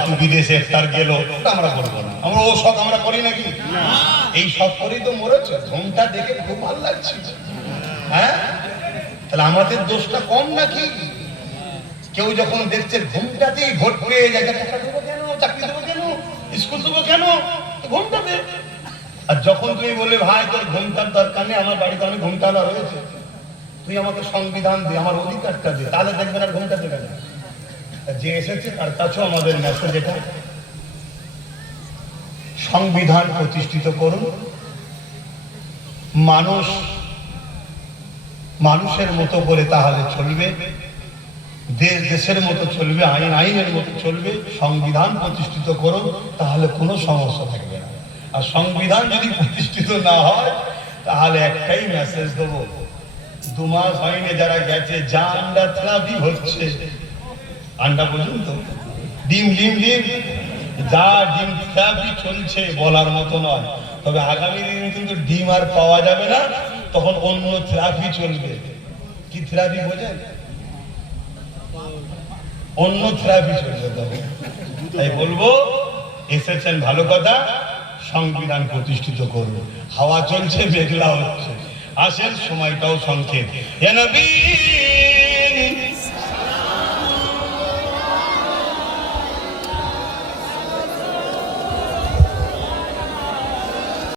একটু বিদেশে তার গেল, আমরা করবো না। আমরা ও শখ আমরা করি নাকি? এই শখ করেই তো মরেছে। ঘুমটা দেখে খুব ভালো লাগছে। হ্যাঁ, তাহলে আমাদের দোষটা কম নাকি? কেউ যখন দেখছে ঘুমটাতেই ভোট পেয়ে যায়, টাকা দেবো কেন, চাকরি দেবো কেন, স্কুল দেবো কেন, ঘুমটাতে। আর যখন তুমি বললে ভাই তোর ঘুমটার দরকার নেই, আমার বাড়িতে অনেক ঘুমটালা রয়েছে, তুই আমাকে সংবিধান দে, আমার অধিকারটা দে, তাহলে দেখবেন আর ঘুমটা দেবে না। যে এসেছে তার কাছেও আমাদের মেসেজ এটা, সংবিধান প্রতিষ্ঠিত করুন। মানুষ মানুষের মতো করে তাহলে চলবে, দেশ দেশের মতো চলবে, আইন আইনের মতো চলবে। সংবিধান প্রতিষ্ঠিত করুন, তাহলে কোনো সমস্যা থাকবে না। আর সংবিধান যদি প্রতিষ্ঠিত না হয়, তাহলে একটাই মেসেজ দেবো, 2 মাস হয়নি যারা গেছে, যা আন্ডা থেরাপি হচ্ছে, আন্ডা পর্যন্ত ডিম ডিম ডিম, যা ডিম থেরাপি চলছে বলার মতো নয়। তবে আগামী দিন কিন্তু ডিম আর পাওয়া যাবে না, তখন অন্য থেরাপি চলবে। কি থেরাপি বোঝেন? অন্য থেরাপি চলবে। তবে তাই বলবো, এসেছেন ভালো কথা, সংবিধান প্রতিষ্ঠিত করবে। হাওয়া চলছে, মেঘলা হচ্ছে, আসেন, সময়টাও সংক্ষেপ। হে নবী